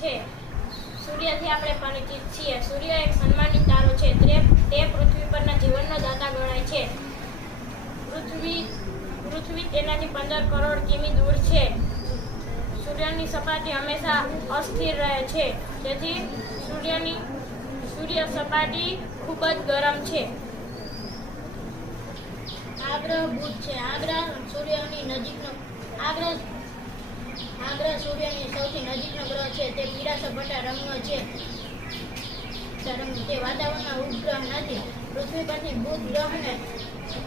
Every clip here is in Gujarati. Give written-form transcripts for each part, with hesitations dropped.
છે. સૂર્યથી આપણે પરિચિત છીએ. સૂર્ય એક સન્માનિત તારો છે. તે પૃથ્વી પરના જીવનનો દાતા ગણાય છે. પૃથ્વી તેનાથી 15 કરોડ કિમી દૂર છે. સૂર્યની સપાટી હંમેશા અસ્થિર રહે છે. તેથી સૂર્ય સપાટી ખૂબ જ ગરમ છે. આ ગ્રહ બુધ છે. આ ગ્રહ સૂર્યની સૌથી નજીકનો ગ્રહ છે. તે પીળા સપાટા રંગનો છે. તે વાતાવરણમાં ઉપગ્રહ નથી. પૃથ્વી પરથી બુધ ગ્રહને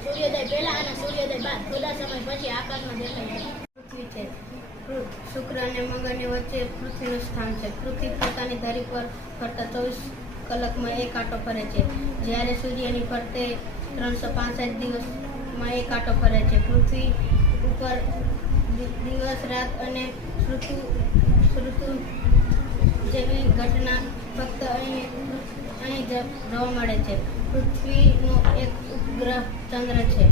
સૂર્યોદય પહેલા અને સૂર્યોદય બાદ થોડા સમય પછી આકાશમાં દેખાય છે. પૃથ્વી છે. શુક્ર અને મંગળની વચ્ચે પૃથ્વીનું સ્થાન છે. પૃથ્વી પોતાની ધરી પર ફરતા 24 કલાકમાં એક આંટો ફરે છે, જ્યારે સૂર્યની ફરતે 365 દિવસમાં એક આંટો ફરે છે. પૃથ્વી ઉપર દિવસ, રાત અને ઋતુ જેવી ઘટના ફક્ત અહીં જ જોવા મળે છે. પૃથ્વીનો એક ઉપગ્રહ ચંદ્ર છે.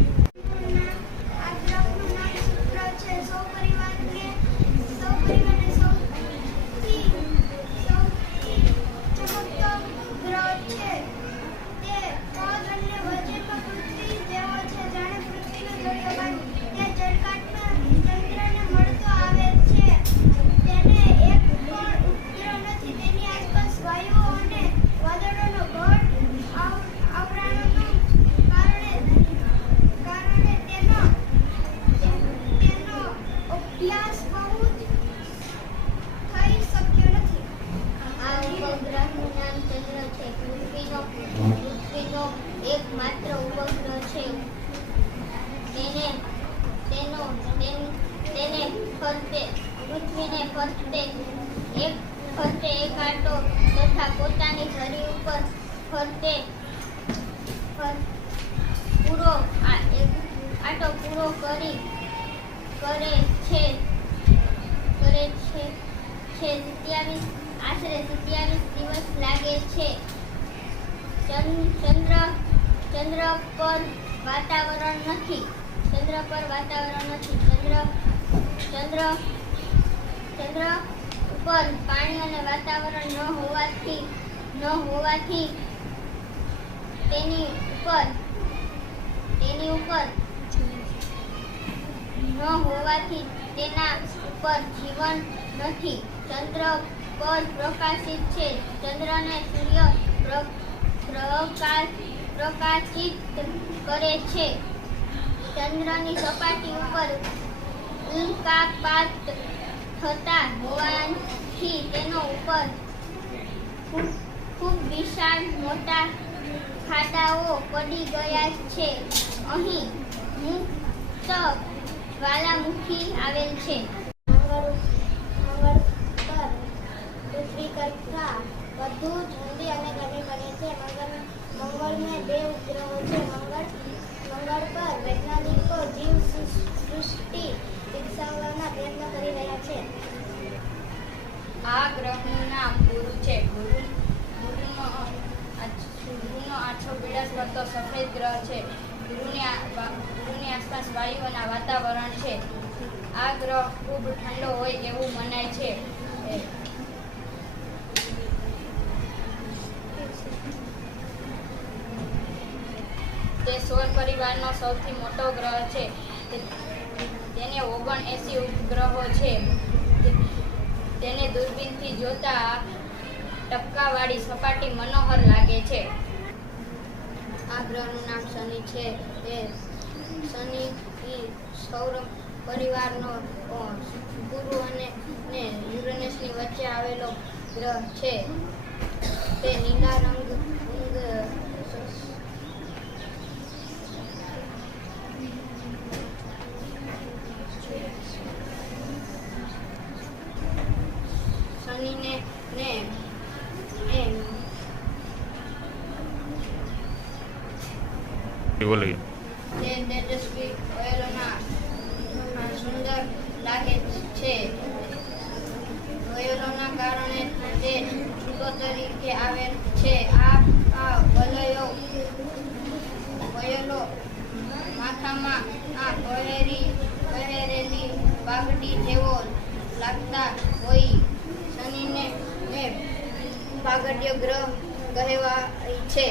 પૃથ્વીનો એકમાત્ર ઉપગ્રહ છે. પૃથ્વીને ફરતે એક આંટો તથા પોતાની ધરી ઉપર ફરતે પૂરો કરે છે. આશરે 27 દિવસ લાગે છે. ચંદ્ર પર વાતાવરણ નથી. ચંદ્ર ઉપર પાણી અને વાતાવરણ ન હોવાથી તેની તેના ઉપર જીવન નથી. ચંદ્ર પર પ્રકાશિત છે. ચંદ્રને સૂર્ય પ્રકાશિત કરે છે. ચંદ્રની સપાટી ઉપર ઉલ્કાપાત થતા હોવાથી તેનો ઉપર ખૂબ વિશાળ મોટા ખાડાઓ પડી ગયા છે. અહીં મુક્ત જ્વાલામુખી આવેલ છે. મંગળ પર પૃથ્વી કરતાં વધુ ઠંડી અને ગરમી પડે છે. મંગળને 2 ઉપગ્રહો છે. મંગળ પર વૈજ્ઞાનિકો જીવસૃષ્ટિ વિકસાવવાના પ્રયત્નો કરી રહ્યા છે. આ ગ્રહનું નામ ગુરુ છે. ગુરુનો આછો પીળાશ કરતો સફેદ ગ્રહ છે. ગુરુની આસપાસ વાયુઓના વાતાવરણ છે. આ ગ્રહ ખૂબ ઠંડો હોય એવું મનાય છે. તે સૌર પરિવારનો સૌથી મોટો ગ્રહ છે. તેને 79 ઉપગ્રહો છે. તેને દૂરબીનથી જોતા ટપકાવાળી સપાટી મનોહર લાગે છે. આ ગ્રહનું નામ શનિ છે. તે શનિ સૌર પરિવારનો ગુરુ અને યુરેનસની વચ્ચે આવેલો ગ્રહ છે. તે નીલા રંગ શનિને તેજસ્વી વયલોના સુંદર લાગે છે. વયલોના કારણે તે છૂટો તરીકે આવેલ છે. આ વયલો માથામાં પહેરેલી પાઘડી જેવો લાગતા હોય. શનિને પ્રાગટ્ય ગ્રહ કહેવાય છે.